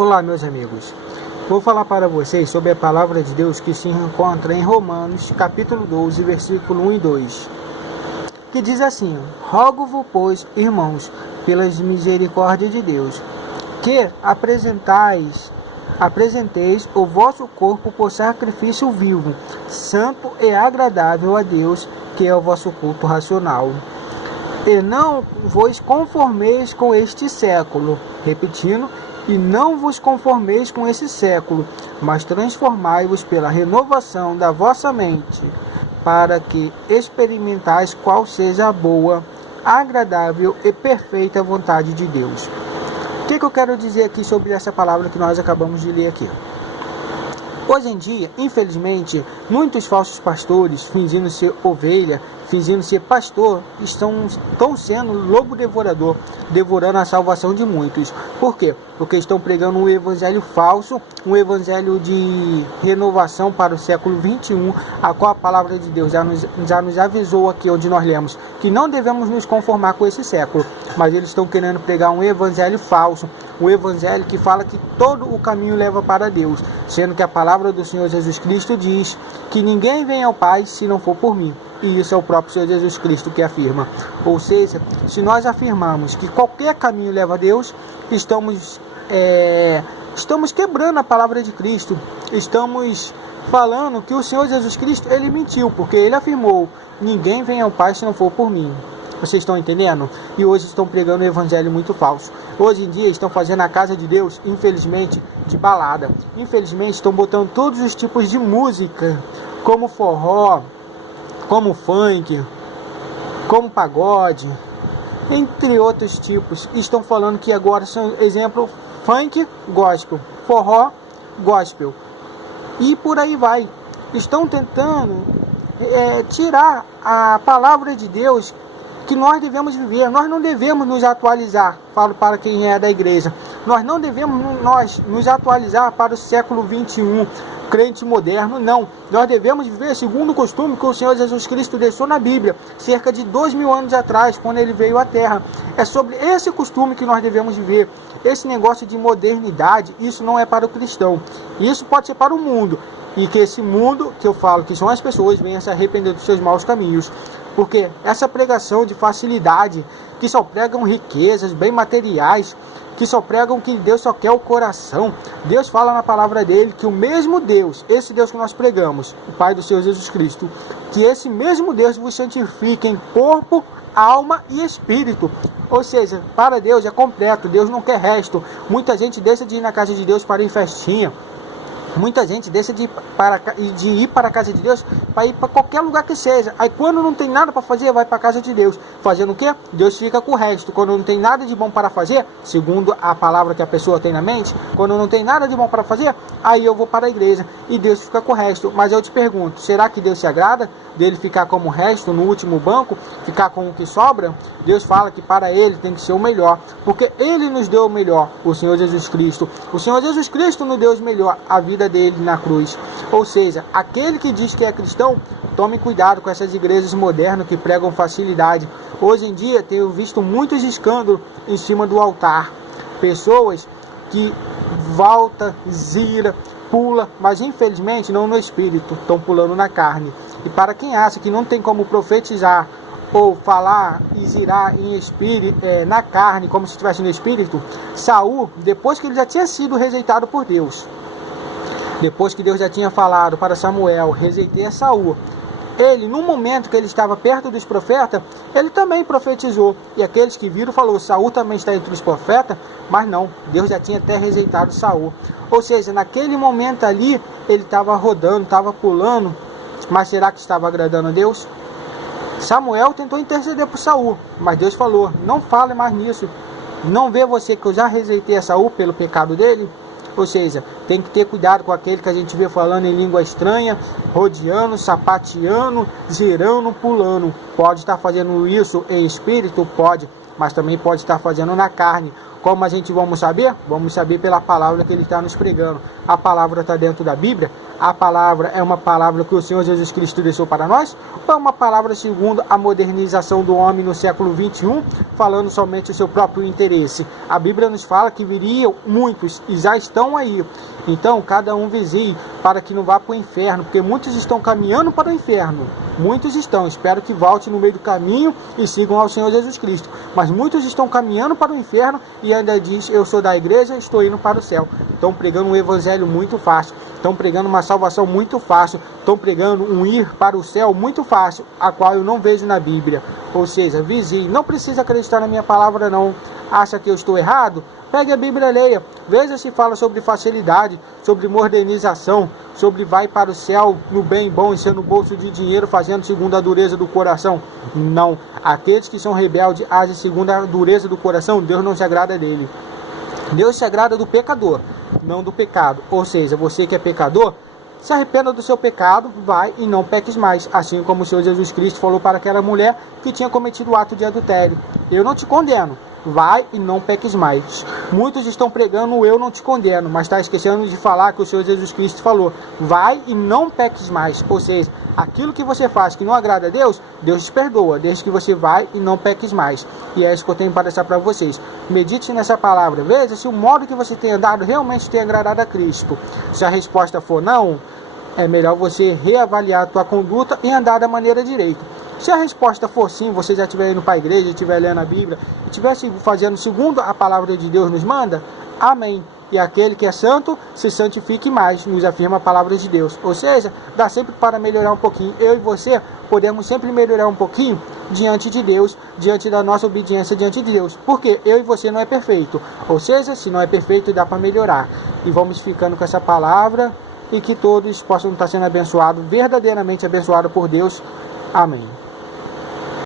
Olá, meus amigos. Vou falar para vocês sobre a palavra de Deus que se encontra em Romanos, capítulo 12, versículo 1 e 2, que diz assim: Rogo-vos, pois, irmãos, pelas misericórdias de Deus, que apresenteis o vosso corpo por sacrifício vivo, santo e agradável a Deus, que é o vosso culto racional. E não vos conformeis com este século, repetindo, e não vos conformeis com esse século, mas transformai-vos pela renovação da vossa mente, para que experimentais qual seja a boa, agradável e perfeita vontade de Deus. O que eu quero dizer aqui sobre essa palavra que nós acabamos de ler aqui? Hoje em dia, infelizmente, muitos falsos pastores, fingindo ser ovelha, fingindo ser pastor, estão sendo lobo devorador, devorando a salvação de muitos. Por quê? Porque estão pregando um evangelho falso, um evangelho de renovação para o século 21, a qual a palavra de Deus já nos avisou aqui onde nós lemos, que não devemos nos conformar com esse século, mas eles estão querendo pregar um evangelho falso, um evangelho que fala que todo o caminho leva para Deus, sendo que a palavra do Senhor Jesus Cristo diz que ninguém vem ao Pai se não for por mim. E isso é o próprio Senhor Jesus Cristo que afirma. Ou seja, se nós afirmamos que qualquer caminho leva a Deus, estamos quebrando a palavra de Cristo. Estamos falando que o Senhor Jesus Cristo, ele mentiu, porque ele afirmou: ninguém vem ao Pai se não for por mim. Vocês estão entendendo? E hoje estão pregando um evangelho muito falso. Hoje em dia estão fazendo a casa de Deus, infelizmente, de balada. Infelizmente estão botando todos os tipos de música, como forró, como funk, como pagode, entre outros tipos. Estão falando que agora são, exemplo, funk, gospel, forró, gospel. E por aí vai. Estão tentando tirar a palavra de Deus que nós devemos viver. Nós não devemos nos atualizar, falo para quem é da igreja, nós não devemos nos atualizar para o século 21, crente moderno, não. Nós devemos viver segundo o costume que o Senhor Jesus Cristo deixou na Bíblia, cerca de 2000 anos atrás, quando ele veio à Terra. É sobre esse costume que nós devemos viver. Esse negócio de modernidade, isso não é para o cristão. Isso pode ser para o mundo. E que esse mundo, que eu falo que são as pessoas, venham se arrepender dos seus maus caminhos. Porque essa pregação de facilidade, que só pregam riquezas, bem materiais, que só pregam que Deus só quer o coração. Deus fala na palavra dele que o mesmo Deus, esse Deus que nós pregamos, o Pai do Senhor Jesus Cristo, que esse mesmo Deus vos santifique em corpo, alma e espírito. Ou seja, para Deus é completo, Deus não quer resto. Muita gente deixa de ir na casa de Deus para ir em festinha. Muita gente deixa de ir para a casa de Deus para ir para qualquer lugar que seja. Aí quando não tem nada para fazer, vai para a casa de Deus. Fazendo o quê? Deus fica com o resto. Quando não tem nada de bom para fazer, segundo a palavra que a pessoa tem na mente, quando não tem nada de bom para fazer, aí eu vou para a igreja e Deus fica com o resto. Mas eu te pergunto, será que Deus se agrada dele ficar como o resto no último banco, ficar com o que sobra? Deus fala que para ele tem que ser o melhor, porque ele nos deu o melhor, o Senhor Jesus Cristo. O Senhor Jesus Cristo nos deu o melhor, a vida dele na cruz. Ou seja, aquele que diz que é cristão, tome cuidado com essas igrejas modernas que pregam facilidade. Hoje em dia tenho visto muitos escândalos em cima do altar, pessoas que volta, zira, pula, mas infelizmente não no espírito, estão pulando na carne. E para quem acha que não tem como profetizar ou falar e zirar em espírito, na carne, como se estivesse no espírito, Saul, depois que ele já tinha sido rejeitado por Deus, depois que Deus já tinha falado para Samuel, rejeitei a Saul, ele, no momento que ele estava perto dos profetas, ele também profetizou. E aqueles que viram falou: Saul também está entre os profetas, mas não, Deus já tinha até rejeitado Saul. Ou seja, naquele momento ali, ele estava rodando, estava pulando, mas será que estava agradando a Deus? Samuel tentou interceder por Saul, mas Deus falou: não fale mais nisso. Não vê você que eu já rejeitei a Saul pelo pecado dele? Ou seja, tem que ter cuidado com aquele que a gente vê falando em língua estranha, rodeando, sapateando, girando, pulando. Pode estar fazendo isso em espírito? Pode, mas também pode estar fazendo na carne. Como a gente vamos saber? Vamos saber pela palavra que ele está nos pregando. A palavra está dentro da Bíblia? A palavra é uma palavra que o Senhor Jesus Cristo deixou para nós? Ou é uma palavra segundo a modernização do homem no século 21, falando somente o seu próprio interesse? A Bíblia nos fala que viriam muitos e já estão aí. Então, cada um vigie para que não vá para o inferno, porque muitos estão caminhando para o inferno. Muitos estão, espero que volte no meio do caminho e sigam ao Senhor Jesus Cristo. Mas muitos estão caminhando para o inferno e ainda diz, eu sou da igreja, estou indo para o céu. Estão pregando um evangelho muito fácil, estão pregando uma salvação muito fácil, estão pregando um ir para o céu muito fácil, a qual eu não vejo na Bíblia. Ou seja, vigie, não precisa acreditar na minha palavra não. Acha que eu estou errado? Pegue a Bíblia e leia. Veja se fala sobre facilidade, sobre modernização, sobre vai para o céu no bem bom, enchendo o bolso de dinheiro, fazendo segundo a dureza do coração. Não. Aqueles que são rebeldes agem segundo a dureza do coração, Deus não se agrada dele. Deus se agrada do pecador, não do pecado. Ou seja, você que é pecador, se arrependa do seu pecado, vai e não peques mais. Assim como o Senhor Jesus Cristo falou para aquela mulher que tinha cometido o ato de adultério. Eu não te condeno. Vai e não peques mais. Muitos estão pregando eu não te condeno, mas está esquecendo de falar que o Senhor Jesus Cristo falou, vai e não peques mais. Ou seja, aquilo que você faz que não agrada a Deus, Deus te perdoa, desde que você vai e não peques mais. E é isso que eu tenho para deixar para vocês. Medite nessa palavra, veja se o modo que você tem andado realmente tem agradado a Cristo. Se a resposta for não, é melhor você reavaliar a tua conduta e andar da maneira direita. Se a resposta for sim, você já estiver indo para a igreja, estiver lendo a Bíblia, e estiver fazendo segundo a palavra de Deus nos manda, amém. E aquele que é santo, se santifique mais, nos afirma a palavra de Deus. Ou seja, dá sempre para melhorar um pouquinho. Eu e você podemos sempre melhorar um pouquinho diante de Deus, diante da nossa obediência diante de Deus. Porque eu e você não é perfeito. Ou seja, se não é perfeito, dá para melhorar. E vamos ficando com essa palavra e que todos possam estar sendo abençoados, verdadeiramente abençoados por Deus. Amém.